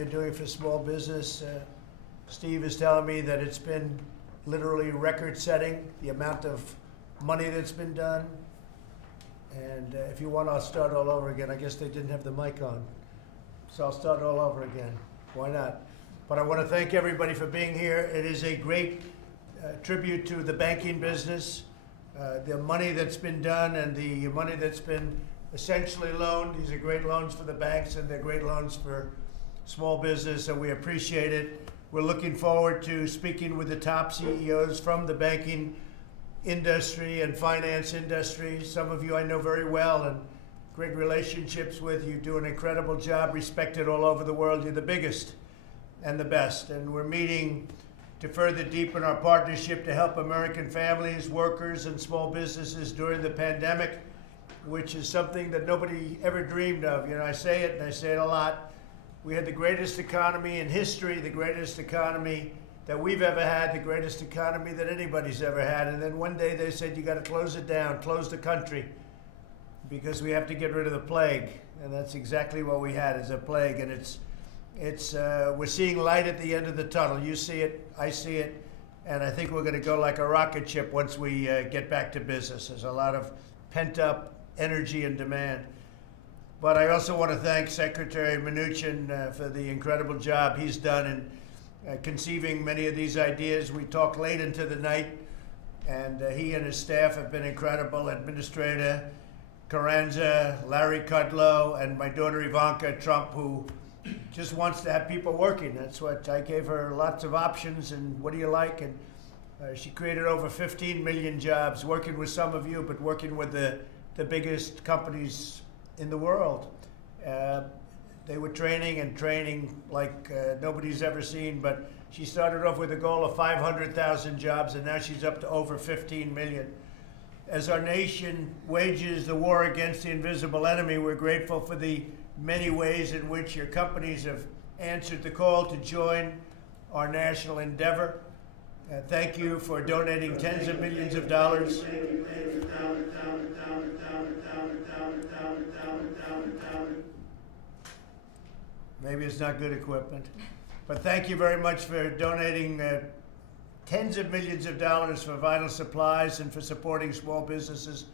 you're doing for small business. Steve is telling me that it's been literally record-setting, the amount of money that's been done. And if you want, I'll start all over again. I guess they didn't have the mic on. So I'll start all over again. Why not? But I want to thank everybody for being here. It is a great tribute to the banking business. The money that's been done and the money that's been essentially loaned. These are great loans for the banks and they're great loans for small business, and we appreciate it. We're looking forward to speaking with the top CEOs from the banking industry and finance industry. Some of you I know very well and great relationships with. You do an incredible job, respected all over the world. You're the biggest and the best. And we're meeting to further deepen our partnership to help American families, workers, and small businesses during the pandemic, which is something that nobody ever dreamed of. You know, I say it and I say it a lot. We had the greatest economy in history, the greatest economy that we've ever had, the greatest economy that anybody's ever had. And then one day they said, you got to close it down, close the country, because we have to get rid of the plague. And that's exactly what we had, is a plague. And we're seeing light at the end of the tunnel. You see it, I see it, and I think we're going to go like a rocket ship once we get back to business. There's a lot of pent-up energy and demand. But I also want to thank Secretary Mnuchin for the incredible job he's done in conceiving many of these ideas. We talked late into the night, and he and his staff have been incredible. Administrator Carranza, Larry Kudlow, and my daughter Ivanka Trump, who just wants to have people working. That's what I gave her, lots of options and what do you like? And she created over 15 million jobs, working with some of you, but working with the biggest companies in the world. They were training like nobody's ever seen, but she started off with a goal of 500,000 jobs, and now she's up to over 15 million. As our nation wages the war against the invisible enemy, we're grateful for the many ways in which your companies have answered the call to join our national endeavor. Thank you for donating tens of millions of dollars. Maybe it's not good equipment. But thank you very much for donating tens of millions of dollars for vital supplies and for supporting small businesses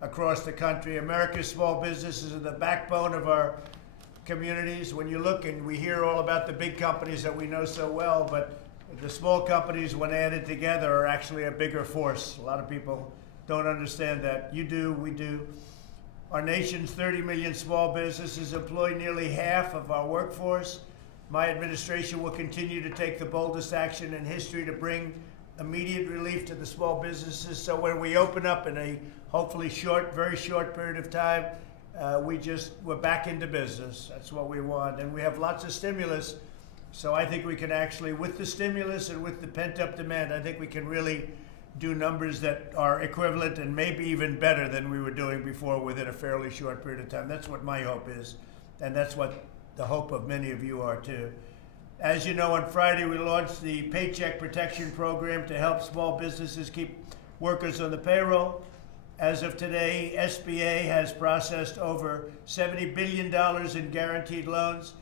across the country. America's small businesses are the backbone of our communities. When you look, and we hear all about the big companies that we know so well, but the small companies, when added together, are actually a bigger force. A lot of people don't understand that. You do, we do. Our nation's 30 million small businesses employ nearly half of our workforce. My administration will continue to take the boldest action in history to bring immediate relief to the small businesses. So when we open up in a hopefully very short period of time, we're back into business. That's what we want. And we have lots of stimulus. So I think we can actually, with the stimulus and with the pent-up demand, I think we can really do numbers that are equivalent and maybe even better than we were doing before within a fairly short period of time. That's what my hope is, and that's what the hope of many of you are too. As you know, on Friday we launched the Paycheck Protection Program to help small businesses keep workers on the payroll. As of today, SBA has processed over $70 billion in guaranteed loans,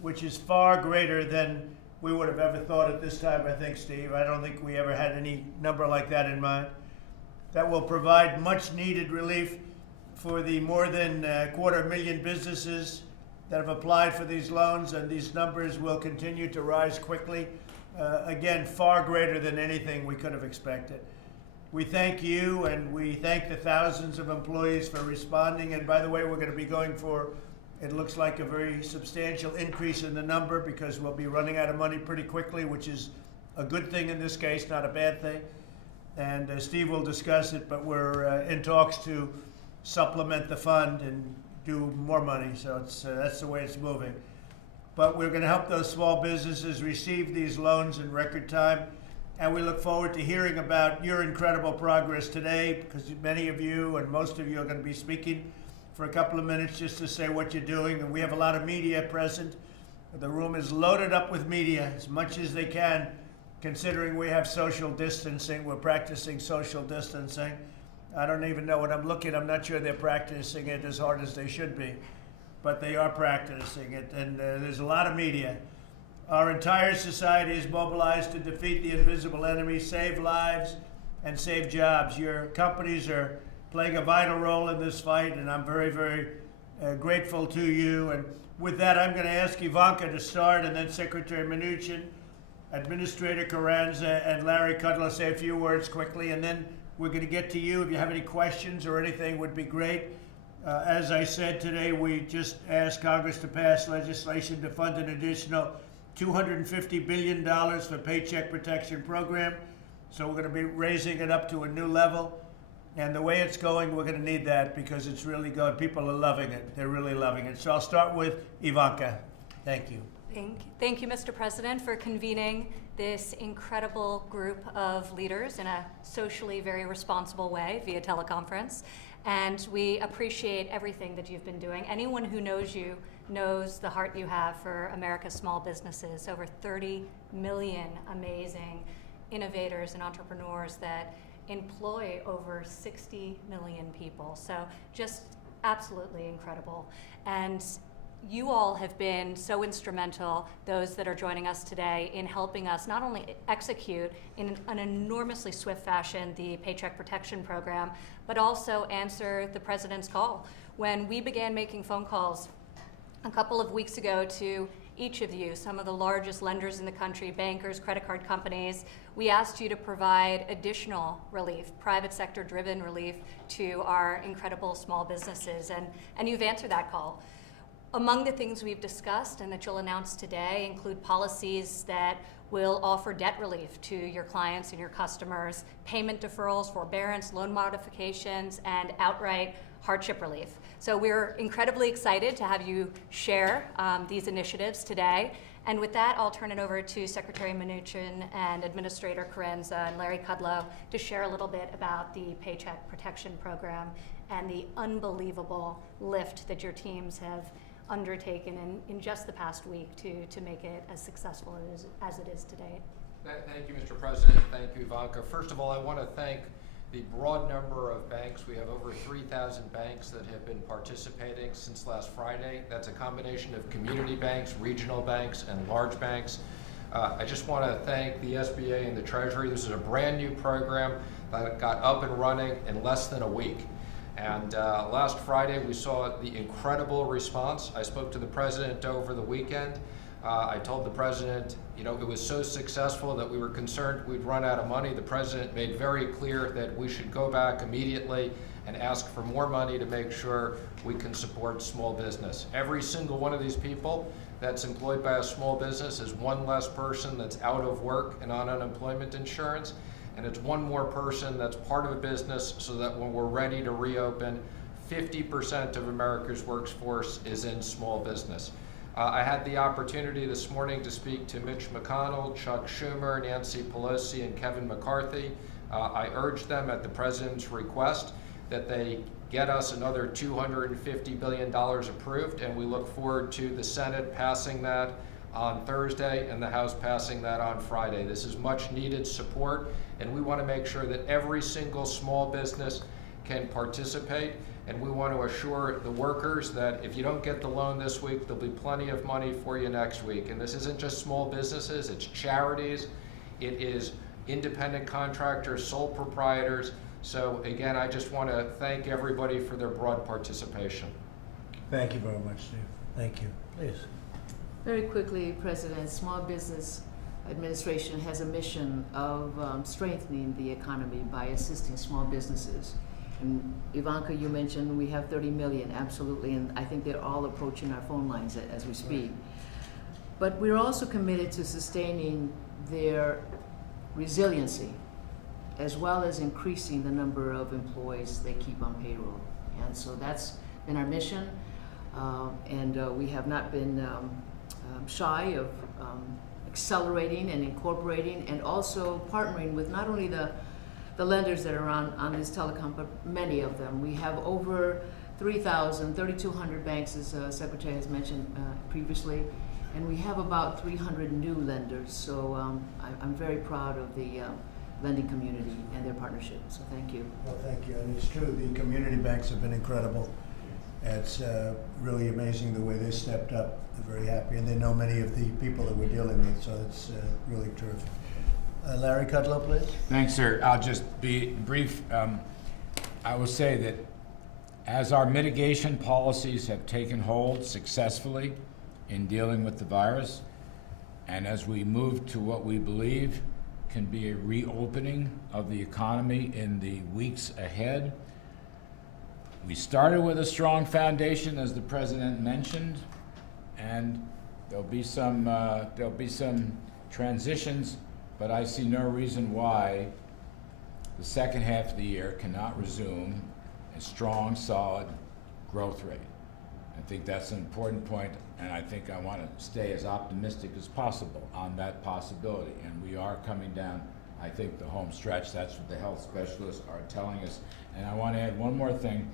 which is far greater than we would have ever thought at this time, I think, Steve. I don't think we ever had any number like that in mind. That will provide much needed relief for the more than 250,000 businesses that have applied for these loans, and these numbers will continue to rise quickly. Again, far greater than anything we could have expected. We thank you, and we thank the thousands of employees for responding. And by the way, we're going to be going for, it looks like, a very substantial increase in the number, because we'll be running out of money pretty quickly, which is a good thing in this case, not a bad thing. And Steve will discuss it, but we're in talks to supplement the fund and do more money. So that's the way it's moving. But we're going to help those small businesses receive these loans in record time. And we look forward to hearing about your incredible progress today, because many of you and most of you are going to be speaking for a couple of minutes just to say what you're doing. And we have a lot of media present. The room is loaded up with media, as much as they can, considering we have social distancing. We're practicing social distancing. I don't even know when I'm looking. I'm not sure they're practicing it as hard as they should be, but they are practicing it. And there's a lot of media. Our entire society is mobilized to defeat the invisible enemy, save lives, and save jobs. Your companies are playing a vital role in this fight, and I'm very, very grateful to you. And with that, I'm going to ask Ivanka to start, and then Secretary Mnuchin, Administrator Carranza, and Larry Kudlow say a few words quickly, and then we're going to get to you. If you have any questions or anything, would be great. As I said today, we just asked Congress to pass legislation to fund an additional $250 billion for Paycheck Protection Program. So we're going to be raising it up to a new level. And the way it's going, we're going to need that because it's really good. People are loving it. They're really loving it. So I'll start with Ivanka. Thank you. Thank you, Mr. President, for convening this incredible group of leaders in a socially very responsible way via teleconference. And we appreciate everything that you've been doing. Anyone who knows you knows the heart you have for America's small businesses. Over 30 million amazing innovators and entrepreneurs that employ over 60 million people. So just absolutely incredible. And you all have been so instrumental, those that are joining us today, in helping us not only execute in an enormously swift fashion the Paycheck Protection Program, but also answer the President's call. When we began making phone calls a couple of weeks ago to each of you, some of the largest lenders in the country, bankers, credit card companies, we asked you to provide additional relief, private sector driven relief to our incredible small businesses, and you've answered that call. Among the things we've discussed and that you'll announce today include policies that will offer debt relief to your clients and your customers, payment deferrals, forbearance, loan modifications, and outright hardship relief. So we're incredibly excited to have you share these initiatives today. And with that, I'll turn it over to Secretary Mnuchin and Administrator Carranza and Larry Kudlow to share a little bit about the Paycheck Protection Program and the unbelievable lift that your teams have undertaken in just the past week to make it as successful as it is today. Thank you, Mr. President. Thank you, Ivanka. First of all, I want to thank the broad number of banks. We have over 3,000 banks that have been participating since last Friday. That's a combination of community banks, regional banks, and large banks. I just want to thank the SBA and the Treasury. This is a brand new program that got up and running in less than a week. And last Friday, we saw the incredible response. I spoke to the President over the weekend. I told the President, it was so successful that we were concerned we'd run out of money. The President made very clear that we should go back immediately and ask for more money to make sure we can support small business. Every single one of these people that's employed by a small business is one less person that's out of work and on unemployment insurance. And it's one more person that's part of a business so that when we're ready to reopen, 50% of America's workforce is in small business. I had the opportunity this morning to speak to Mitch McConnell, Chuck Schumer, Nancy Pelosi, and Kevin McCarthy. I urged them at the President's request that they get us another $250 billion approved, and we look forward to the Senate passing that on Thursday and the House passing that on Friday. This is much needed support, and we want to make sure that every single small business can participate, and we want to assure the workers that if you don't get the loan this week, there'll be plenty of money for you next week. And this isn't just small businesses, it's charities, it is independent contractors, sole proprietors. So again, I just want to thank everybody for their broad participation. Thank you very much, Steve. Thank you. Please. Very quickly, President, Small Business Administration has a mission of strengthening the economy by assisting small businesses. And Ivanka, you mentioned we have 30 million, absolutely, and I think they're all approaching our phone lines as we speak. But we're also committed to sustaining their resiliency, as well as increasing the number of employees they keep on payroll. And so that's been our mission, and we have not been shy of accelerating and incorporating and also partnering with not only the lenders that are on this telecom, but many of them. We have over 3,200 banks, as Secretary has mentioned previously, and we have about 300 new lenders. So I'm very proud of the lending community and their partnership. So thank you. Well, thank you. And it's true, the community banks have been incredible. It's really amazing the way they stepped up. They're very happy, and they know many of the people that we're dealing with, so it's really terrific. Larry Kudlow, please. Thanks, sir. I'll just be brief. I will say that as our mitigation policies have taken hold successfully in dealing with the virus, and as we move to what we believe can be a reopening of the economy in the weeks ahead, we started with a strong foundation, as the president mentioned, and there'll be some transitions, but I see no reason why the second half of the year cannot resume a strong, solid growth rate. I think that's an important point, and I think I want to stay as optimistic as possible on that possibility. And we are coming down, I think, the home stretch. That's what the health specialists are telling us. And I want to add one more thing.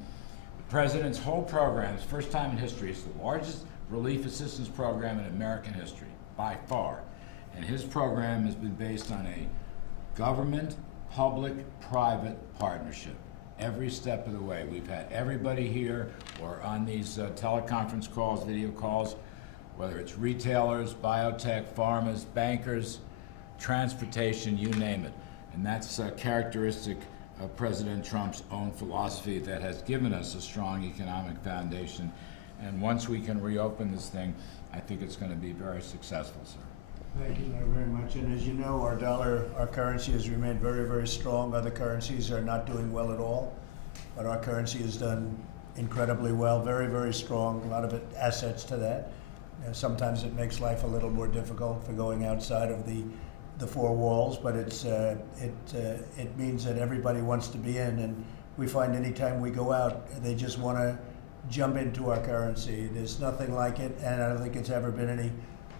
The president's whole program, it's the first time in history, it's the largest relief assistance program in American history, by far. And his program has been based on a government, public-private partnership. Every step of the way. We've had everybody here or on these teleconference calls, video calls, whether it's retailers, biotech, pharmas, bankers, transportation, you name it. And that's a characteristic of President Trump's own philosophy that has given us a strong economic foundation. And once we can reopen this thing, I think it's going to be very successful, sir. Thank you very much. And as you know, our dollar, our currency has remained very, very strong. Other currencies are not doing well at all, but our currency has done incredibly well, very, very strong. A lot of assets to that. Sometimes it makes life a little more difficult for going outside of the four walls, but it means that everybody wants to be in, and we find anytime we go out, they just want to jump into our currency. There's nothing like it, and I don't think it's ever been any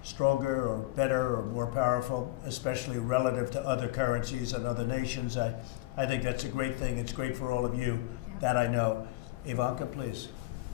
stronger or better or more powerful, especially relative to other currencies and other nations. I think that's a great thing. It's great for all of you, that I know. Ivanka, please.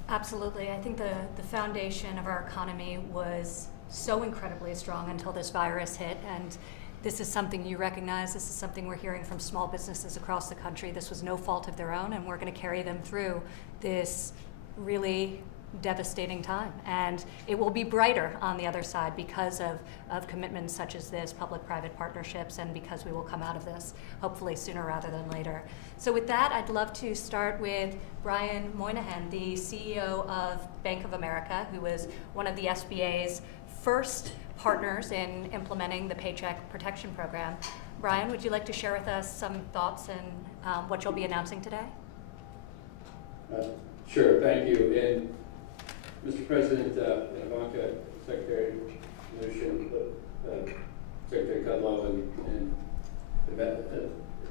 Absolutely. I think the foundation of our economy was so incredibly strong until this virus hit, and this is something you recognize. This is something we're hearing from small businesses across the country. This was no fault of their own, and we're going to carry them through this really devastating time, and it will be brighter on the other side because of commitments such as this, public-private partnerships, and because we will come out of this hopefully sooner rather than later. So with that, I'd love to start with Brian Moynihan, the CEO of Bank of America, who was one of the SBA's first partners in implementing the Paycheck Protection Program. Brian, would you like to share with us some thoughts and what you'll be announcing today? Sure, thank you. And Mr. President, Ivanka, Secretary Mnuchin, Secretary Kudlow, and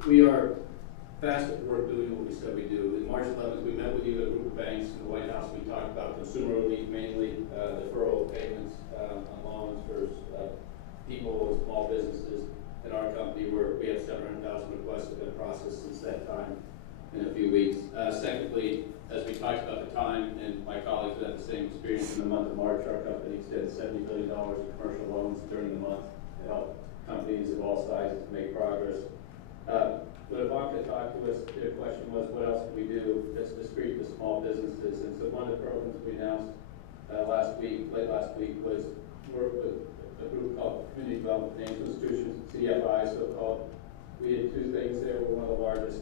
we are fast at work doing what we said we do. In March 11th, we met with you at a group of banks in the White House. We talked about consumer relief, mainly deferral payments on loans for people and small businesses. In our company, we have 700,000 requests that have been processed since that time in a few weeks. Secondly, as we talked about the time, and my colleagues have had the same experience in the month of March, our company extended $70 billion in commercial loans during the month to help companies of all sizes make progress. When Ivanka talked to us, their question was, what else can we do that's discreet to small businesses? And so one of the programs we announced late last week, was work with a group called Community Development Financial Institutions, CDFI, so-called. We did two things there. We're one of the largest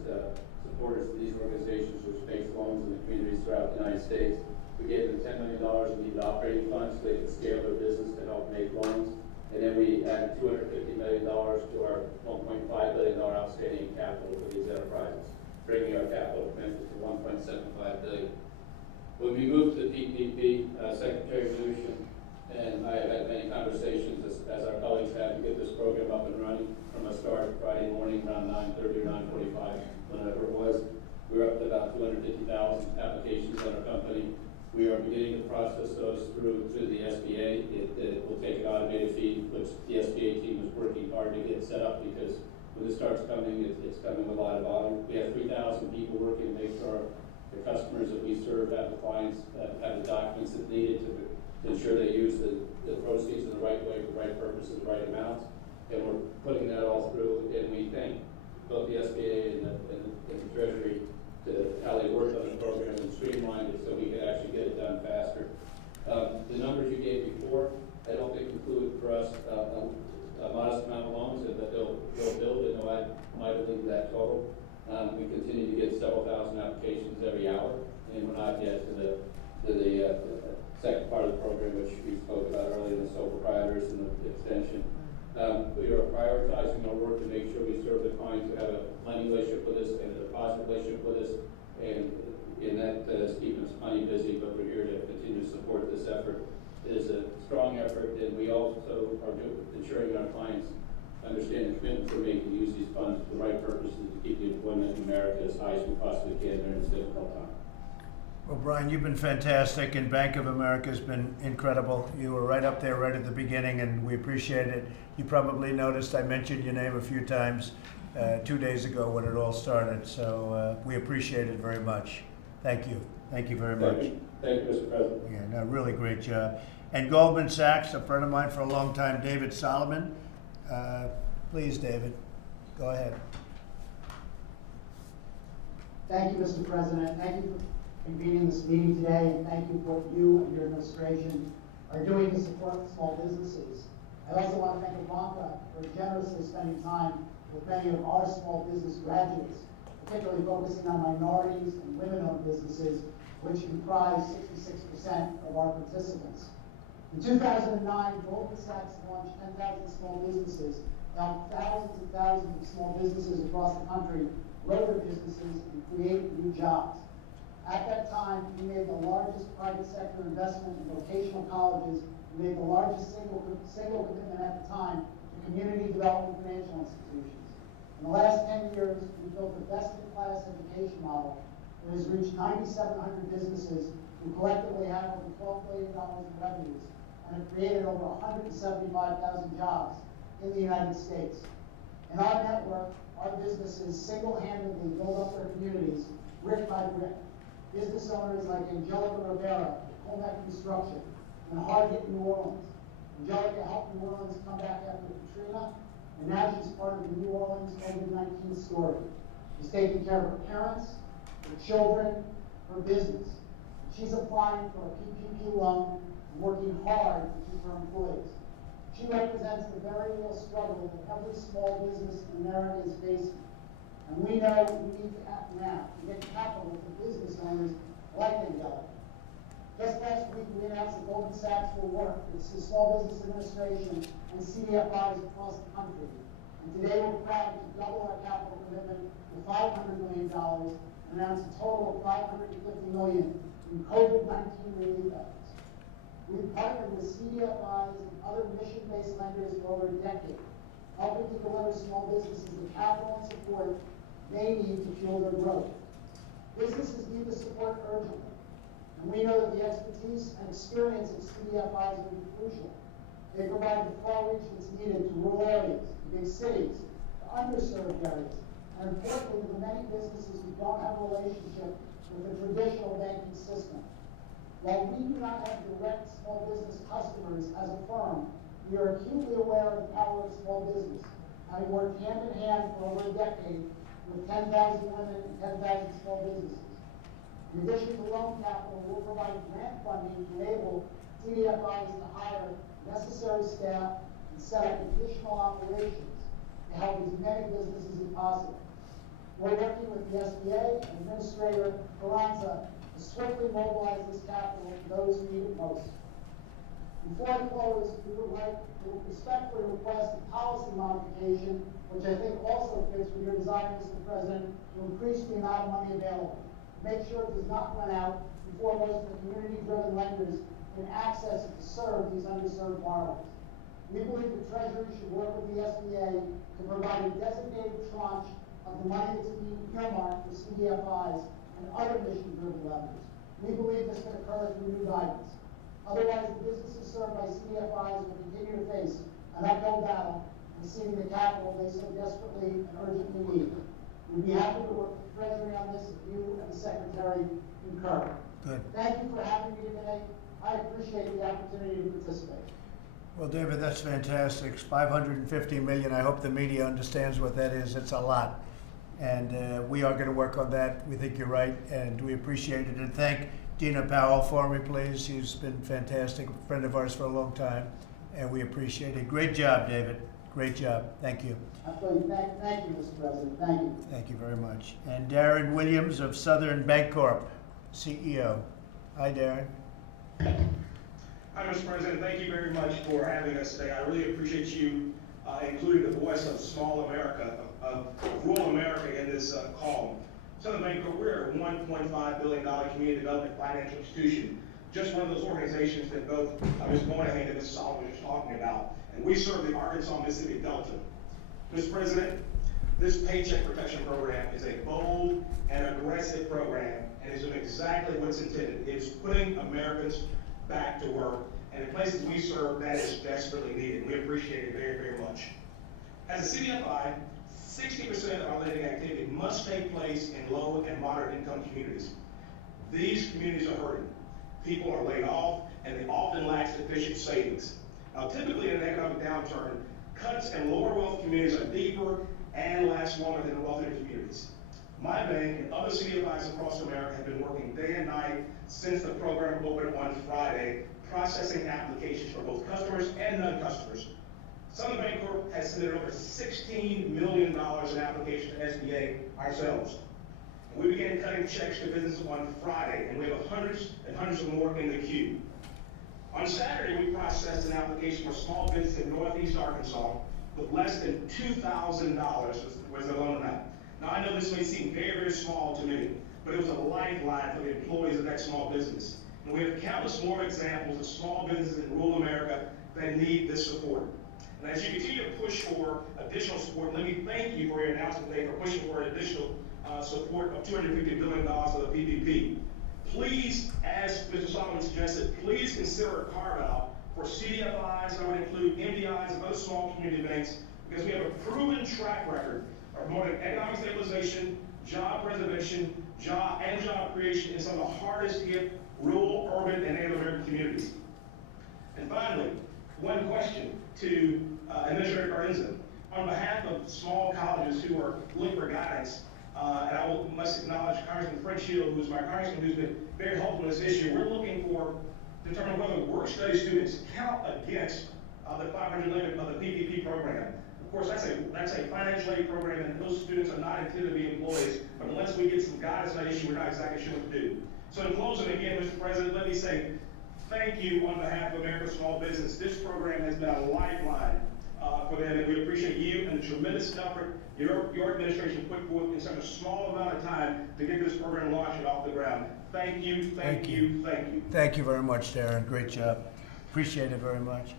supporters of these organizations, which makes loans in the communities throughout the United States. We gave them $10 million in needed operating funds so they could scale their business to help make loans. And then we added $250 million to our $1.5 billion outstanding capital for these enterprises, bringing our capital commitment to $1.75 billion. When we moved to PPP, Secretary Mnuchin and I have had many conversations, as our colleagues have, to get this program up and running from a start Friday morning around 9:30 or 9:45. Whenever it was, we were up to about 250,000 applications on our company. We are beginning to process those through the SBA. It will take an automated fee, which the SBA team is working hard to get set up, because when this starts coming, it's coming with a lot of volume. We have 3,000 people working to make sure the customers that we serve have the clients have the documents that needed to ensure they use the proceeds in the right way, for the right purposes, the right amounts. And we're putting that all through, and we think both the SBA and the Treasury to how they worked on the program and streamlined it so we could actually get it done faster. The numbers you gave before, I don't think include for us a modest amount of loans that they'll build, and I believe that total. We continue to get several thousand applications every hour, and we're not yet to the second part of the program, which we spoke about earlier, the sole proprietors and the extension. We are prioritizing our work to make sure we serve the clients who have a lending relationship with us and a deposit relationship with us, and that is keeping us plenty busy, but we're here to continue to support this effort. It is a strong effort, and we also are ensuring our clients understand the commitment we're making to use these funds for the right purposes to keep the employment in America as high as we possibly can during this difficult time. Well, Brian, you've been fantastic, and Bank of America has been incredible. You were right up there right at the beginning, and we appreciate it. You probably noticed I mentioned your name a few times 2 days ago when it all started, so we appreciate it very much. Thank you. Thank you very much. Thank you, Mr. President. Yeah, no, really great job. And Goldman Sachs, a friend of mine for a long time, David Solomon. Please, David, go ahead. Thank you, Mr. President. Thank you for convening this meeting today, and thank you for what you and your administration are doing to support small businesses. I also want to thank Ivanka for generously spending time with many of our small business graduates, particularly focusing on minorities and women-owned businesses, which comprise 66% of our participants. In 2009, Goldman Sachs launched 10,000 small businesses, helped thousands and thousands of small businesses across the country grow their businesses and create new jobs. At that time, we made the largest private sector investment in vocational colleges. We made the largest single commitment at the time to community development financial institutions. In the last 10 years, we've built a best-in-class education model that has reached 9,700 businesses who collectively have over $12 billion in revenues and have created over 175,000 jobs in the United States. In our network, our businesses single-handedly build up their communities brick by brick. Business owners like Angelica Rivera, Colmac Construction, and hard-hit New Orleans. Angelica helped New Orleans come back after Katrina, and now she's part of the New Orleans COVID-19 story. She's taking care of her parents, her children, her business. She's applying for a PPP loan and working hard to keep her employees. She represents the very real struggle that every small business in America is facing. And we know we need to act now to get capital for business owners like Gallup. Just last week, we announced that Goldman Sachs will work with the Small Business Administration and CDFIs across the country. And today, we're proud to double our capital commitment to $500 million and announce a total of $550 million in COVID-19 relief efforts. We've partnered with CDFIs and other mission-based lenders for over a decade, helping to deliver small businesses the capital and support they need to fuel their growth. Businesses need the support urgently, and we know that the expertise and experience of CDFIs will be crucial. They provide the far reach that's needed to rural areas, to big cities, to underserved areas, and importantly, to the many businesses who don't have a relationship with the traditional banking system. While we do not have direct small business customers as a firm, we are acutely aware of the power of small business, having worked hand in hand for over a decade with 10,000 women and 10,000 small businesses. In addition to loan capital, we'll provide grant funding to enable CDFIs to hire necessary staff and set up additional operations to help as many businesses as possible. We're working with the SBA and Administrator Carranza to swiftly mobilize this capital to those who need it most. Before I close, we would like to respectfully request a policy modification, which I think also fits with your desire, Mr. President, to increase the amount of money available. Make sure it does not run out before most of the community-driven lenders can access it to serve these underserved borrowers. We believe the Treasury should work with the SBA to provide a designated tranche of the money that's being earmarked for CDFIs and other mission-driven lenders. We believe this can occur through new guidance. Otherwise, the businesses served by CDFIs will continue to face an uphill battle in receiving the capital they so desperately and urgently need. We'd be happy to work with the Treasury on this if you and the Secretary concur. Good. Thank you for having me today. I appreciate the opportunity to participate. Well, David, that's fantastic. $550 million. I hope the media understands what that is. It's a lot. And we are going to work on that. We think you're right, and we appreciate it. And thank Dina Powell for me, please. She's been fantastic, a friend of ours for a long time, and we appreciate it. Great job, David. Great job. Thank you. Absolutely. Thank you, Mr. President. Thank you. Thank you very much. And Darren Williams of Southern Bancorp, CEO. Hi, Darren. Hi, Mr. President. Thank you very much for having us today. I really appreciate you including the voice of small America, of rural America in this call. Southern Bancorp, we're a $1.5 billion community development financial institution, just one of those organizations that both Ms. Moynihan and Ms. Solomon were just talking about. And we serve the Arkansas, Mississippi Delta. Mr. President, this Paycheck Protection Program is a bold and aggressive program, and is doing exactly what it's intended. It's putting Americans back to work, and in places we serve, that is desperately needed. We appreciate it very, very much. As a CDFI, 60% of our lending activity must take place in low and moderate income communities. These communities are hurting. People are laid off, and they often lack sufficient savings. Now, typically in an economic downturn, cuts in lower wealth communities are deeper and last longer than wealthier communities. My bank and other CDFIs across America have been working day and night since the program opened on Friday, processing applications for both customers and non-customers. Southern Bancorp has submitted over $16 million in applications to SBA ourselves. And we began cutting checks to businesses on Friday, and we have hundreds and hundreds of more in the queue. On Saturday, we processed an application for a small business in Northeast Arkansas with less than $2,000 was the loan amount. Now, I know this may seem very, very small to me, but it was a lifeline for the employees of that small business. And we have countless more examples of small businesses in rural America that need this support. And as you continue to push for additional support, let me thank you for your announcement today for pushing for an additional support of $250 billion of the PPP. Please, as Mr. Solomon suggested, please consider a carve-out for CDFIs, and I would include MDIs and other small community banks, because we have a proven track record of promoting economic stabilization, job preservation, job creation in some of the hardest hit rural, urban, and Native American communities. And finally, one question to Administrator Cardenza. On behalf of small colleges who are looking for guidance, and I must acknowledge Congressman Fred Shield, who's my congressman, who's been very helpful in this issue. We're looking for determine whether work-study students count against the $500 million of the PPP program. Of course, that's a financial aid program, and those students are not intended to be employees. But unless we get some guidance on that issue, we're not exactly sure what to do. So in closing, again, Mr. President, let me say thank you on behalf of America's small business. This program has been a lifeline for them, and we appreciate you and the tremendous effort your administration put forth in such a small amount of time to get this program launched and off the ground. Thank you, thank you, thank you. Thank you very much, Darren. Great job. Appreciate it very much.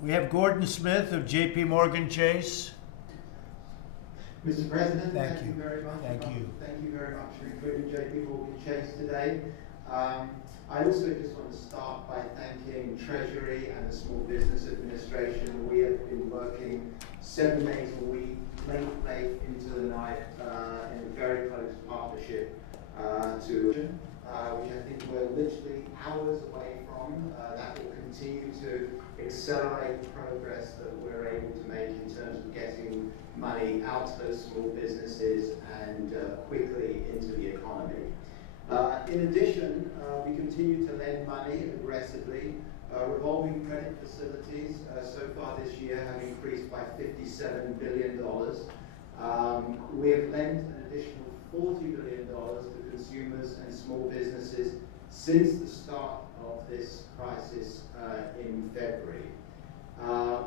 We have Gordon Smith of J.P. Morgan Chase. Mr. President, Thank you very much. Thank you. Thank you very much for including J.P. Morgan Chase today. I also just want to start by thanking Treasury and the Small Business Administration. We have been working 7 days a week, late into the night, in a very close partnership which I think we're literally hours away from. That will continue to accelerate the progress that we're able to make in terms of getting money out to those small businesses and quickly into the economy. In addition, we continue to lend money aggressively. Revolving credit facilities so far this year have increased by $57 billion. We have lent an additional $40 billion to consumers and small businesses since the start of this crisis in February.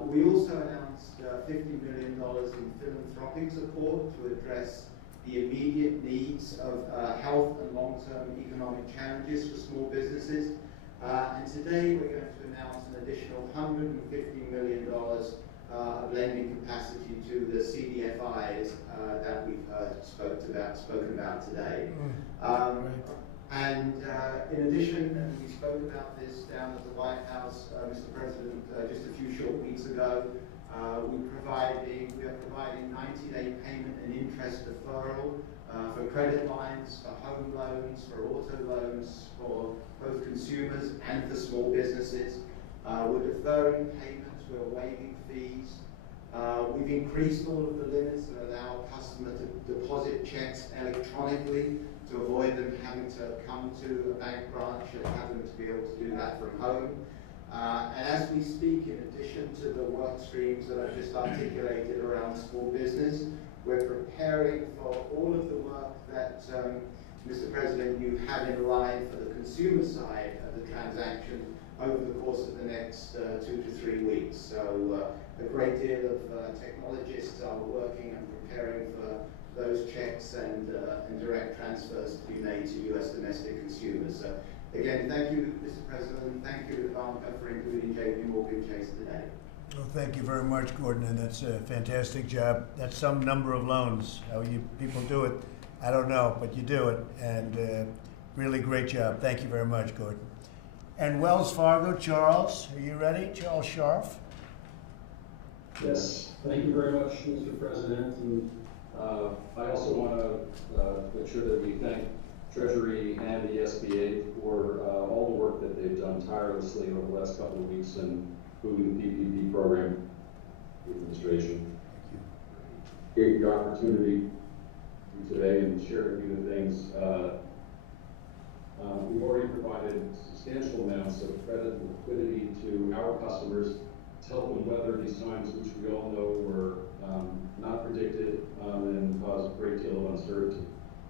We also announced $50 million in philanthropic support to address the immediate needs of health and long-term economic challenges for small businesses. And today we're going to announce an additional $150 million of lending capacity to the CDFIs that we've spoken about today. And in addition, and we spoke about this down at the White House, Mr. President, just a few short weeks ago, we are providing 90-day payment and interest deferral for credit lines, for home loans, for auto loans, for both consumers and for small businesses. We're deferring payments, we're waiving fees. We've increased all of the limits and allow a customer to deposit checks electronically to avoid them having to come to a bank branch and have them to be able to do that from home. And as we speak, in addition to the work streams that I've just articulated around small business, we're preparing for all of the work that, Mr. President, you have in line for the consumer side of the transaction over the course of the next 2 to 3 weeks. So a great deal of technologists are working and preparing for those checks and direct transfers to be made to U.S. domestic consumers. So again, thank you, Mr. President. Thank you, Ivanka, for including JP Morgan Chase today. Well, thank you very much, Gordon, and that's a fantastic job. That's some number of loans. How you people do it, I don't know, but you do it, and really great job. Thank you very much, Gordon. And Wells Fargo, Charles, are you ready? Charles Scharf. Yes, thank you very much, Mr. President. And I also want to make sure that we thank Treasury and the SBA for all the work that they've done tirelessly over the last couple of weeks in moving the PPP program administration. Gave the opportunity today and share with you the things. We've already provided substantial amounts of credit and liquidity to our customers to help them weather these times, which we all know were not predicted and caused a great deal of uncertainty.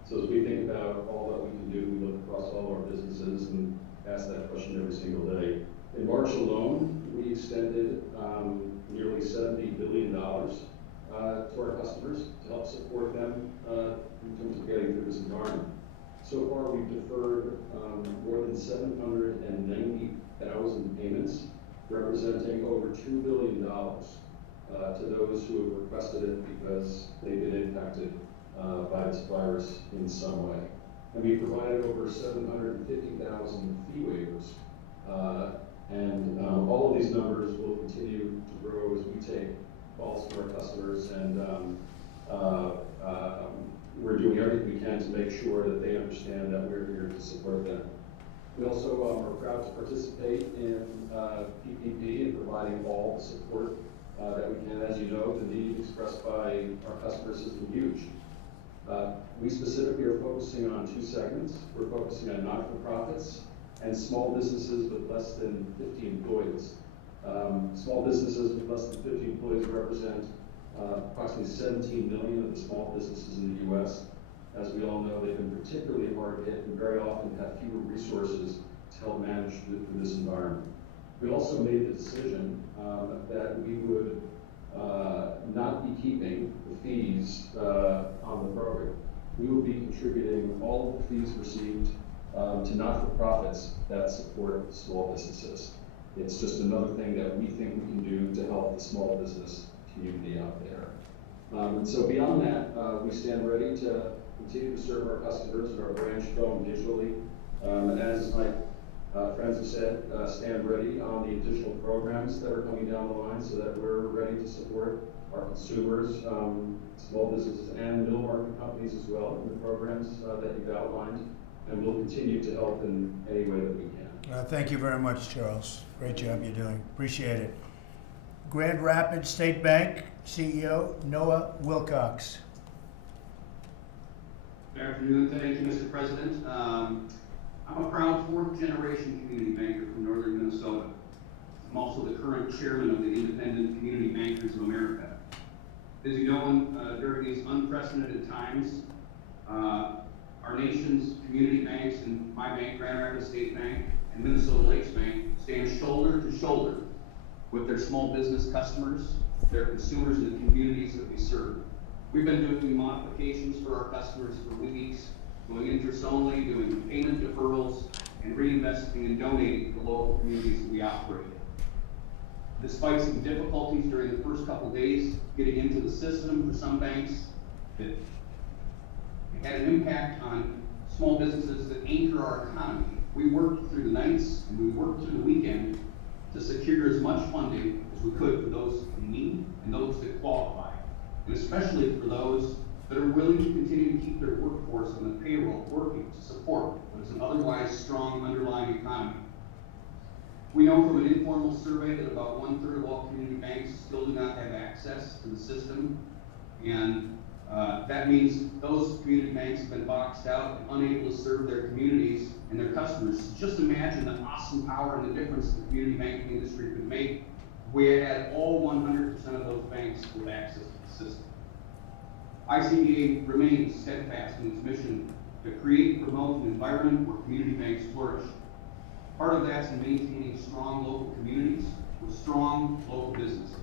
So as we think about all that we can do, we look across all our businesses and ask that question every single day. In March alone, we extended nearly $70 billion to our customers to help support them in terms of getting through this environment. So far, we've deferred more than 790,000 payments, representing over $2 billion to those who have requested it because they've been impacted by this virus in some way. And we provided over 750,000 fee waivers. And all of these numbers will continue to grow as we take calls from our customers, and we're doing everything we can to make sure that they understand that we're here to support them. We also are proud to participate in PPP and providing all the support that we can. As you know, the need expressed by our customers has been huge. We specifically are focusing on 2 segments. We're focusing on not-for-profits and small businesses with less than 50 employees. Small businesses with less than 50 employees represent approximately 17 million of the small businesses in the U.S. As we all know, they've been particularly hard hit and very often have fewer resources to help manage through this environment. We also made the decision that we would not be keeping the fees on the program. We will be contributing all of the fees received to not-for-profits that support small businesses. It's just another thing that we think we can do to help the small business community out there. And so beyond that, we stand ready to continue to serve our customers and our branch phone digitally. And as my friends have said, stand ready on the additional programs that are coming down the line so that we're ready to support our consumers, small businesses, and middle market companies as well in the programs that you've outlined. And we'll continue to help in any way that we can. Thank you very much, Charles. Great job you're doing. Appreciate it. Grand Rapids State Bank CEO Noah Wilcox. Good afternoon. Thank you, Mr. President. I'm a proud 4th-generation community banker from northern Minnesota. I'm also the current chairman of the Independent Community Bankers of America. As you know, during these unprecedented times, our nation's community banks and my bank, Grand Rapids State Bank, and Minnesota Lakes Bank stand shoulder to shoulder with their small business customers, their consumers, and the communities that we serve. We've been doing modifications for our customers for weeks, doing interest only, doing payment deferrals, and reinvesting and donating to the local communities that we operate in. Despite some difficulties during the first couple days getting into the system for some banks, it had an impact on small businesses that anchor our economy. We worked through the nights and we worked through the weekend to secure as much funding as we could for those in need and those that qualify, and especially for those that are willing to continue to keep their workforce on the payroll working to support what is an otherwise strong underlying economy. We know from an informal survey that about 1/3 of all community banks still do not have access to the system, and that means those community banks have been boxed out and unable to serve their communities and their customers. Just imagine the awesome power and the difference the community banking industry could make if we had all 100% of those banks with access to the system. ICBA remains steadfast in its mission to create and promote an environment where community banks flourish. Part of that's in maintaining strong local communities with strong local businesses.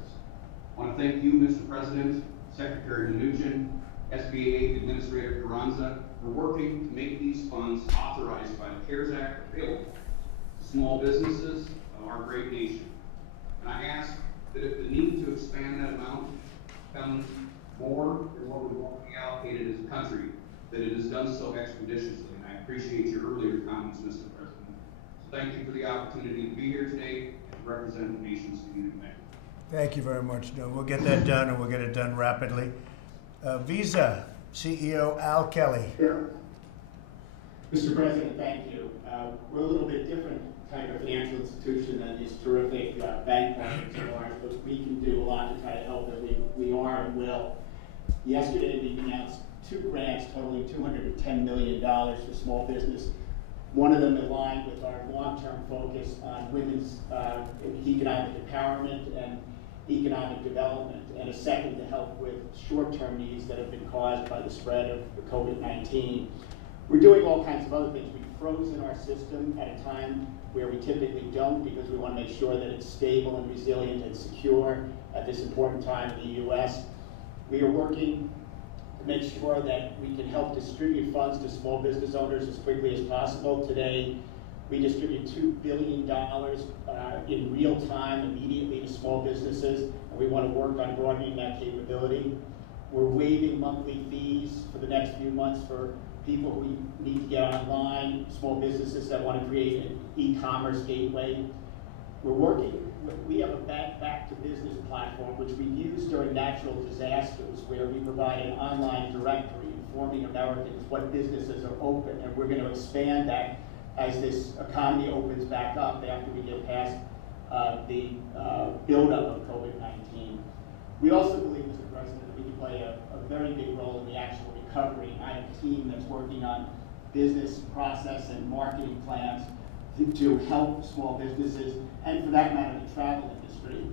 I want to thank you, Mr. President, Secretary Mnuchin, SBA Administrator Carranza, for working to make these funds authorized by the CARES Act available to small businesses of our great nation. And I ask that if the need to expand that amount becomes more than what we've already allocated as a country, that it is done so expeditiously. And I appreciate your earlier comments, Mr. President. So thank you for the opportunity to be here today and represent the nation's community bank. Thank you very much, Joe. We'll get that done, and we'll get it done rapidly. Visa CEO Al Kelly. Sure. Mr. President, thank you. We're a little bit different type of financial institution than these terrific bank partners of ours, but we can do a lot to try to help them. We are and will. Yesterday, we announced 2 grants totaling $210 million for small business. One of them aligned with our long-term focus on women's economic empowerment and economic development, and a second to help with short-term needs that have been caused by the spread of the COVID-19. We're doing all kinds of other things. We've frozen our system at a time where we typically don't, because we want to make sure that it's stable and resilient and secure at this important time in the U.S. We are working to make sure that we can help distribute funds to small business owners as quickly as possible. Today, we distribute $2 billion in real time immediately to small businesses, and we want to work on broadening that capability. We're waiving monthly fees for the next few months for people who need to get online, small businesses that want to create an e-commerce gateway. We have a back to business platform which we use during natural disasters, where we provide an online directory informing Americans what businesses are open, and we're going to expand that as this economy opens back up after we get past the buildup of COVID-19. We also believe, Mr. President, that we can play a very big role in the actual recovery. I have a team that's working on business process and marketing plans to help small businesses, and for that matter, the travel industry,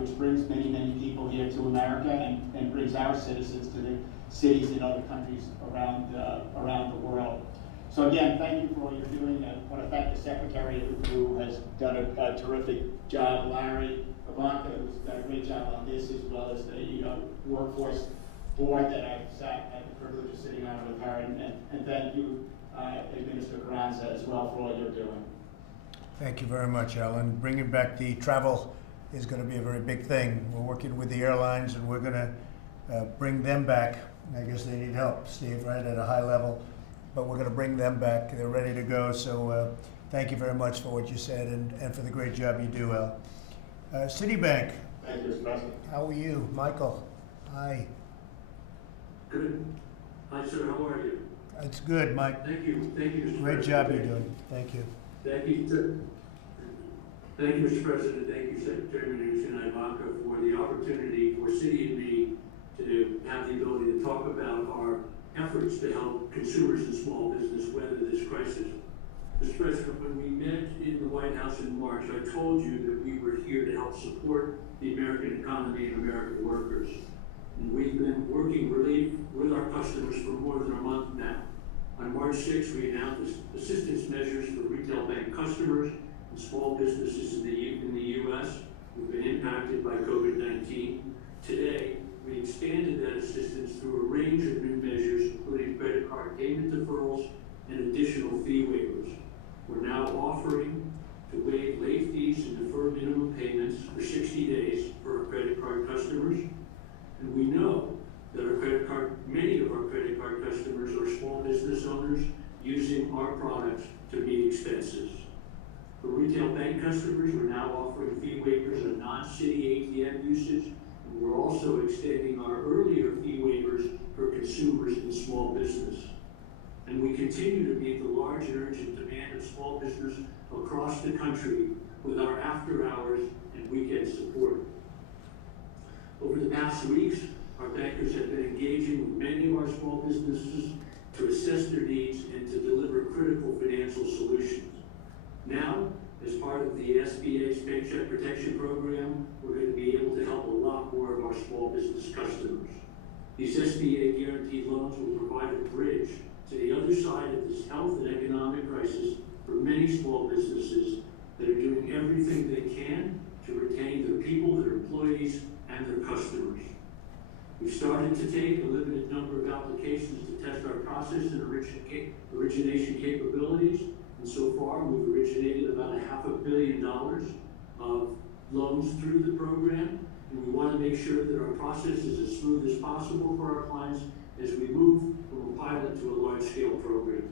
which brings many, many people here to America and brings our citizens to the cities in other countries around the world. So again, thank you for all you're doing. I want to thank the Secretary who has done a terrific job, Larry, Ivanka, who's done a great job on this, as well as the workforce board that I've had the privilege of sitting on with her, and thank you, Administrator Carranza, as well, for all you're doing. Thank you very much, Alan. Bringing back the travel is going to be a very big thing. We're working with the airlines, and we're going to bring them back. I guess they need help, Steve, right, at a high level. But we're going to bring them back. They're ready to go. So thank you very much for what you said and for the great job you do, Al. CitiBank. Thank you, Mr. President. How are you? Michael. Hi. Good. Hi, sir. How are you? It's good, Mike. Thank you. Thank you, Mr. Great President. job you're doing. Thank you. Thank you, sir. Thank you, Mr. President. Thank you, Secretary Mnuchin and Ivanka, for the opportunity for Citi and me to have the ability to talk about our efforts to help consumers and small business weather this crisis. Mr. President, when we met in the White House in March, I told you that we were here to help support the American economy and American workers. And we've been working relief with our customers for more than a month now. On March 6th, we announced assistance measures for retail bank customers and small businesses in the U.S. who've been impacted by COVID-19. Today, we expanded that assistance through a range of new measures, including credit card payment deferrals and additional fee waivers. We're now offering to waive late fees and defer minimum payments for 60 days for our credit card customers. And we know that many of our credit card customers are small business owners using our products to meet expenses. For retail bank customers, we're now offering fee waivers on non-Citi ATM usage. And we're also extending our earlier fee waivers for consumers and small business. And we continue to meet the large and urgent demand of small business across the country with our after-hours and weekend support. Over the past weeks, our bankers have been engaging with many of our small businesses to assess their needs and to deliver critical financial solutions. Now, as part of the SBA's Paycheck Protection Program, we're going to be able to help a lot more of our small business customers. These SBA guaranteed loans will provide a bridge to the other side of this health and economic crisis for many small businesses that are doing everything they can to retain their people, their employees, and their customers. We've started to take a limited number of applications to test our process and origination capabilities, and so far we've originated about $500 million of loans through the program, and we want to make sure that our process is as smooth as possible for our clients as we move from a pilot to a large-scale program.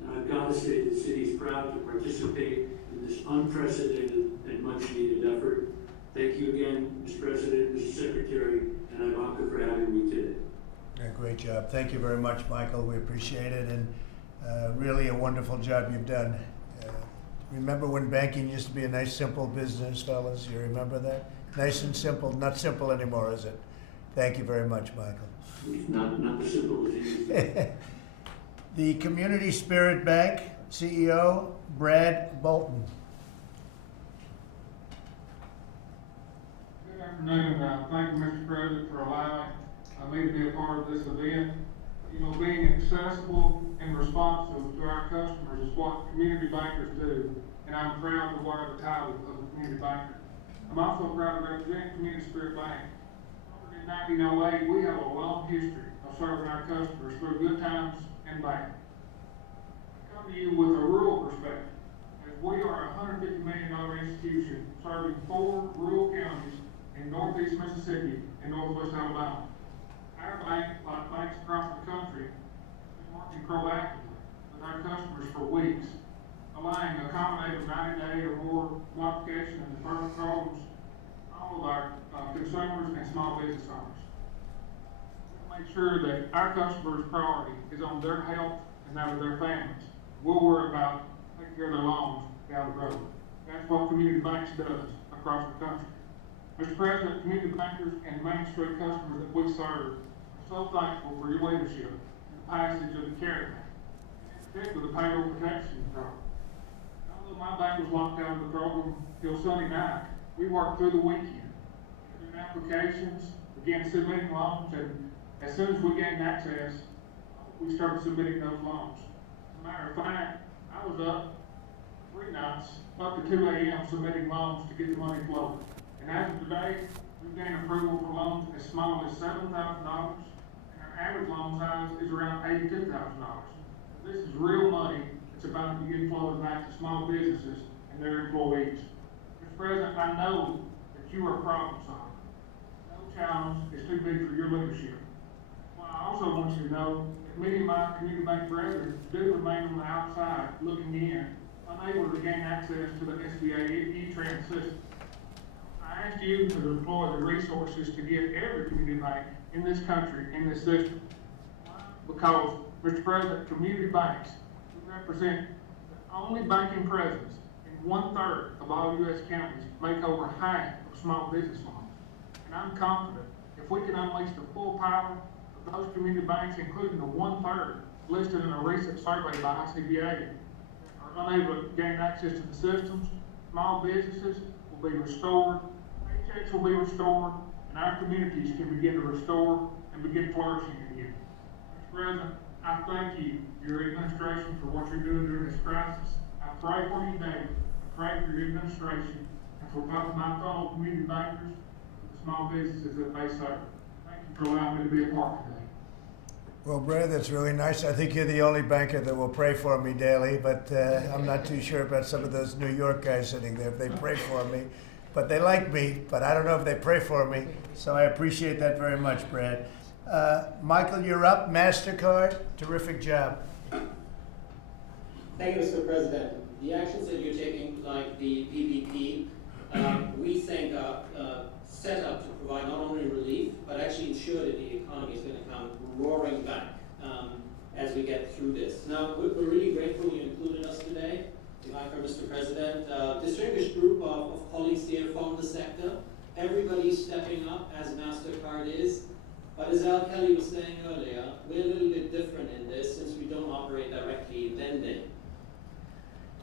And I've got to say that Citi is proud to participate in this unprecedented and much-needed effort. Thank you again, Mr. President, Mr. Secretary, and Ivanka for having me today. Yeah, great job. Thank you very much, Michael. We appreciate it, and really a wonderful job you've done. Remember when banking used to be a nice, simple business, fellas? You remember that? Nice and simple. Not simple anymore, is it? Thank you very much, Michael. Not as simple as it used to. The Community Spirit Bank CEO, Brad Bolton. Good afternoon. Thank you, Mr. President, for allowing me to be a part of this event. You know, being accessible and responsive to our customers is what community bankers do, and I'm proud to wear the title of a community banker. I'm also proud to represent Community Spirit Bank. Started in 1908, we have a long history of serving our customers through good times and bad. I come to you with a rural perspective, as we are a $150 million institution serving 4 rural counties in northeast Mississippi and northwest Alabama. Our bank, like banks across the country, has been working proactively with our customers for weeks, allowing a combination of 90-day or more modification and deferment programs to all of our consumers and small business owners. We'll make sure that our customers' priority is on their health and that of their families. We'll worry about taking care of their loans down the road. That's what Community Banks does across the country. Mr. President, community bankers and Main Street customers that we serve are so thankful for your leadership in the passage of the CARES Act, and in particular the payroll protection program. Although my bank was locked out of the program till Sunday night, we worked through the weekend, doing applications, began submitting loans, and as soon as we gained access, we started submitting those loans. As a matter of fact, I was up 3 nights, up to 2 a.m. submitting loans to get the money flowing. And as of today, we've gained approval for loans as small as $7,000, and our average loan size is around $82,000. This is real money that's about to begin flowing back to small businesses and their employees. Mr. President, I know that you are a problem solver. No challenge is too big for your leadership. Well, I also want you to know that many of my community bank brethren do remain on the outside looking in, unable to gain access to the SBA e-trans system. I asked you to deploy the resources to get every community bank in this country in this system. Because, Mr. President, community banks represent the only banking presence in 1/3 of all U.S. counties, make over half of small business loans. And I'm confident if we can unleash the full power of those community banks, including the 1/3 listed in a recent survey by ICBA, that are unable to gain access to the systems, small businesses will be restored, paychecks will be restored, and our communities can begin to restore and begin flourishing again. Mr. President, I thank you, your administration, for what you're doing during this crisis. I pray for you daily. I pray for your administration and for both my fellow community bankers and the small businesses that they serve. Thank you for allowing me to be a part today. Well, Brad, that's really nice. I think you're the only banker that will pray for me daily, but I'm not too sure about some of those New York guys sitting there. If they pray for me, but they like me, but I don't know if they pray for me. So I appreciate that very much, Brad. Michael, you're up. Mastercard, terrific job. Thank you, Mr. President. The actions that you're taking, like the PPP, we think are set up to provide not only relief, but actually ensure that the economy is going to come roaring back as we get through this. Now, we're really grateful you included us today Ivanka, Mr. President. Distinguished group of colleagues here from the sector. Everybody's stepping up, as Mastercard is. But as Al Kelly was saying earlier, we're a little bit different in this since we don't operate directly lending.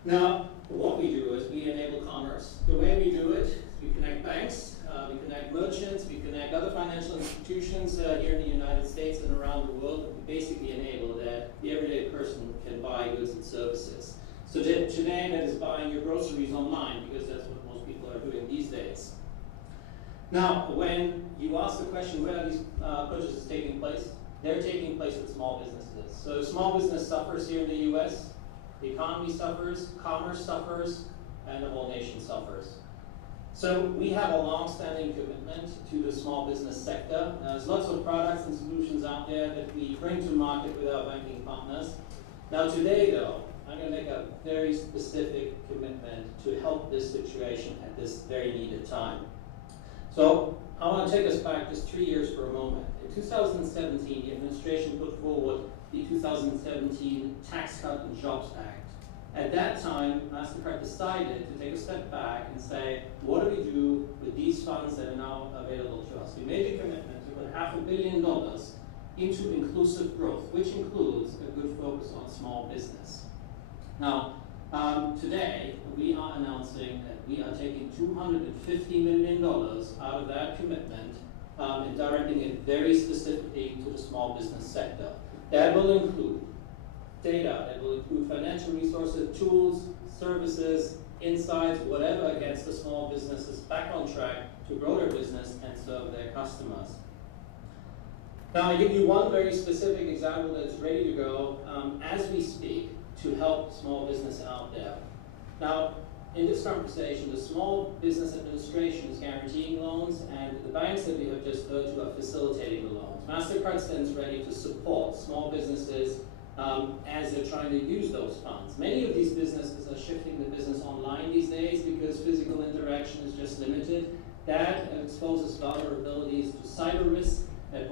Now, what we do is we enable commerce. The way we do it is we connect banks, we connect merchants, we connect other financial institutions here in the United States and around the world. We basically enable that the everyday person can buy goods and services. So today that is buying your groceries online because that's what most people are doing these days. Now, when you ask the question, where are these purchases taking place? They're taking place with small businesses. So small business suffers here in the US, the economy suffers, commerce suffers, and the whole nation suffers. So we have a long-standing commitment to the small business sector. There's lots of products and solutions out there that we bring to market with our banking partners. Now today though, I'm going to make a very specific commitment to help this situation at this very needed time. So I want to take us back just 3 years for a moment. In 2017, the administration put forward the 2017 Tax Cut and Jobs Act. At that time, Mastercard decided to take a step back and say, what do we do with these funds that are now available to us? We made a commitment to put $500 million into inclusive growth, which includes a good focus on small business. Now, today, we are announcing that we are taking $250 million out of that commitment and directing it very specifically to the small business sector. That will include data, that will include financial resources, tools, services, insights, whatever gets the small businesses back on track to grow their business and serve their customers. Now, I give you one very specific example that's ready to go as we speak to help small business out there. Now, in this conversation, the Small Business Administration is guaranteeing loans, and the banks that we have just heard to are facilitating the loans. Mastercard stands ready to support small businesses as they're trying to use those funds. Many of these businesses are shifting the business online these days because physical interaction is just limited. That exposes vulnerabilities to cyber risk, that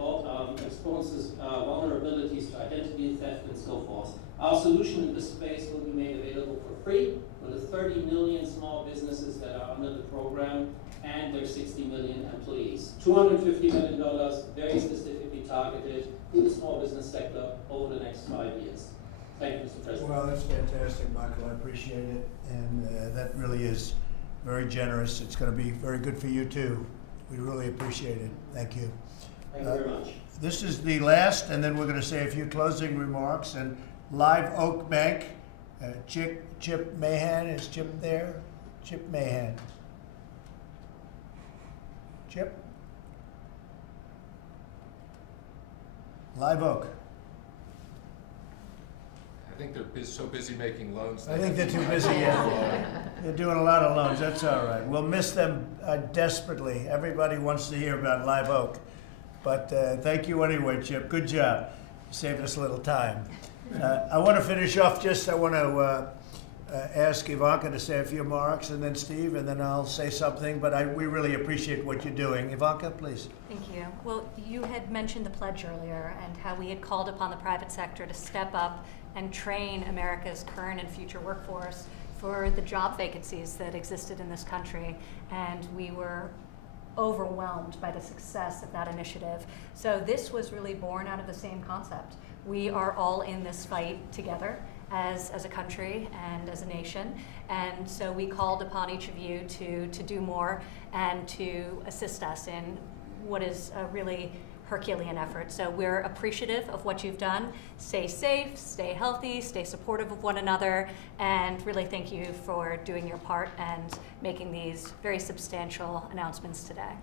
exposes vulnerabilities to identity theft and so forth. Our solution in this space will be made available for free for the 30 million small businesses that are under the program and their 60 million employees. $250 million, very specifically targeted to the small business sector over the next 5 years. Thank you, Mr. President. Well, that's fantastic, Michael. I appreciate it. And that really is very generous. It's going to be very good for you, too. We really appreciate it. Thank you. Thank you very much. This is the last, and then we're going to say a few closing remarks. And Live Oak Bank, Chip Mahan, is Chip there? Chip Mahan. Chip? Live Oak. I think they're so busy making loans. I think they're too busy. Yeah. They're doing a lot of loans. That's all right. We'll miss them desperately. Everybody wants to hear about Live Oak. But thank you anyway, Chip. Good job. You saved us a little time. I want to finish off I want to ask Ivanka to say a few remarks, and then Steve, and then I'll say something. But we really appreciate what you're doing. Ivanka, please. Thank you. Well, you had mentioned the pledge earlier and how we had called upon the private sector to step up and train America's current and future workforce for the job vacancies that existed in this country. And we were overwhelmed by the success of that initiative. So this was really born out of the same concept. We are all in this fight together as a country and as a nation. And so we called upon each of you to do more and to assist us in what is a really Herculean effort. So we're appreciative of what you've done. Stay safe, stay healthy, stay supportive of one another, and really thank you for doing your part and making these very substantial announcements today.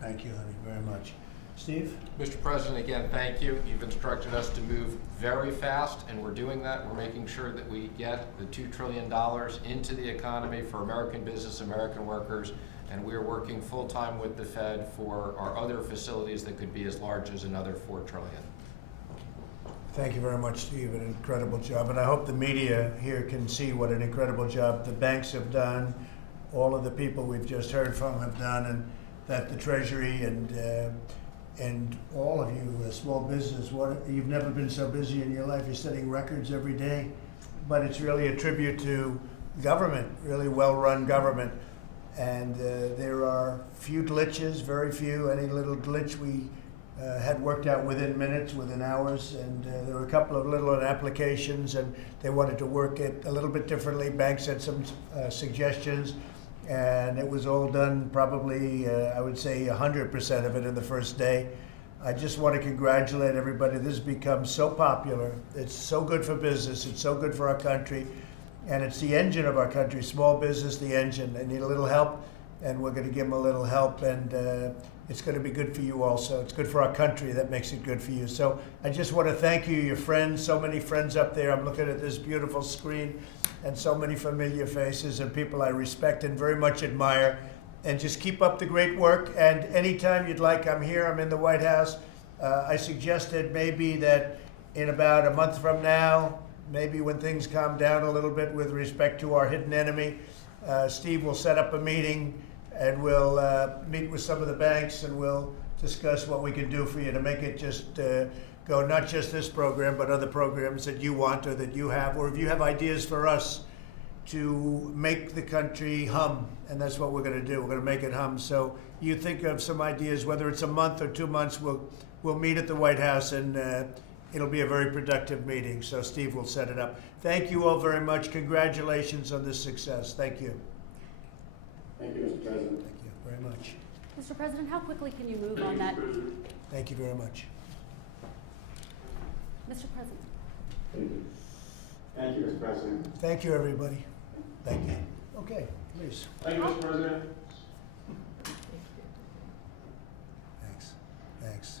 Thank you, honey, very much. Steve? Mr. President, again, thank you. You've instructed us to move very fast, and we're doing that. We're making sure that we get the $2 trillion into the economy for American business, American workers, and we're working full-time with the Fed for our other facilities that could be as large as another $4 trillion. Thank you very much, Steve. An incredible job. And I hope the media here can see what an incredible job the banks have done, all of the people we've just heard from have done, and that the Treasury and all of you, small business, you've never been so busy in your life. You're setting records every day. But it's really a tribute to government, really well-run government. And there are few glitches, very few. Any little glitch we had worked out within minutes, within hours. And there were a couple of little applications, and they wanted to work it a little bit differently. Banks had some suggestions, and it was all done probably, I would say 100% of it in the first day. I just want to congratulate everybody. This has become so popular. It's so good for business. It's so good for our country. And it's the engine of our country. Small business, the engine. They need a little help, and we're going to give them a little help. And it's going to be good for you also. It's good for our country. That makes it good for you. So I just want to thank you, your friends. So many friends up there. I'm looking at this beautiful screen, and so many familiar faces and people I respect and very much admire. And just keep up the great work. And anytime you'd like, I'm here. I'm in the White House. I suggested maybe that in about a month from now, maybe when things calm down a little bit with respect to our hidden enemy, Steve will set up a meeting, and we'll meet with some of the banks, and we'll discuss what we can do for you to make it just go not just this program, but other programs that you want or that you have, or if you have ideas for us to make the country hum, and that's what we're going to do. We're going to make it hum. So you think of some ideas, whether it's a month or 2 months, we'll meet at the White House, and it'll be a very productive meeting. So Steve will set it up. Thank you all very much. Congratulations on this success. Thank you. Thank you, Mr. President. Thank you very much. Mr. President, how quickly can you move on that? Thank you very much. Mr. President. Thank you. Thank you, Mr. President. Thank you, everybody. Thank you. Okay, please. Thank you, Mr. President. Thanks.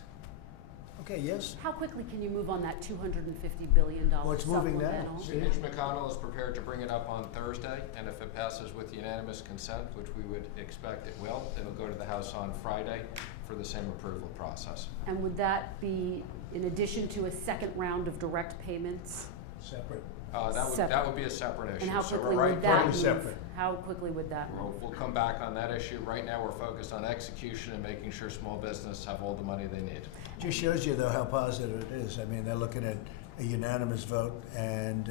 Okay, yes? How quickly can you move on that $250 billion Well, it's moving now. supplemental? Mitch McConnell is prepared to bring it up on Thursday, and if it passes with unanimous consent, which we would expect it will, it'll go to the House on Friday for the same approval process. And would that be in addition to a second round of direct payments? Separate. That would be a separate issue. And how So we're quickly right- would that Totally move? separate. How quickly would that move? We'll come back on that issue. Right now, we're focused on execution and making sure small business have all the money they need. Just shows you, though, how positive it is. I mean, they're looking at a unanimous vote, and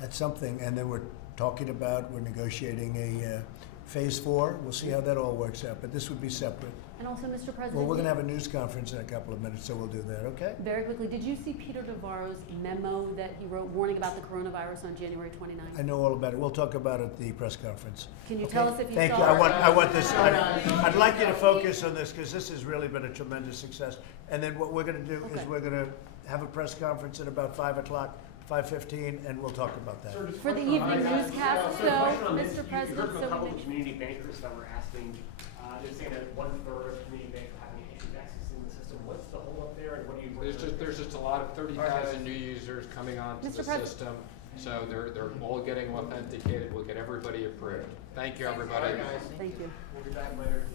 that's something. And then we're negotiating a phase 4. We'll see how that all works out, but this would be separate. And also, Mr. President. Well, we're going to have a news conference in a couple of minutes, so we'll do that, okay? Very quickly, did you see Peter Navarro's memo that he wrote warning about the coronavirus on January 29th? I know all about it. We'll talk about it at the press conference. Can you Okay? tell us if you Thank saw you. it? I want this. I'd like you to focus on this because this has really been a tremendous success. And then what we're going to do is Okay. we're going to have a press conference at about 5 o'clock, 5:15, and we'll talk about that. For the evening newscast, So, Mr. President, you heard from a so couple we of make community bankers that were asking, they're saying that 1/3 of community banks are having issues accessing the system. What's the hole up there, and what do you? There's just a lot of 30,000 new users coming onto the Mr. President. system, so they're all getting authenticated. We'll get everybody approved. Thank you, everybody. All right, guys. Thank you. We'll be back later.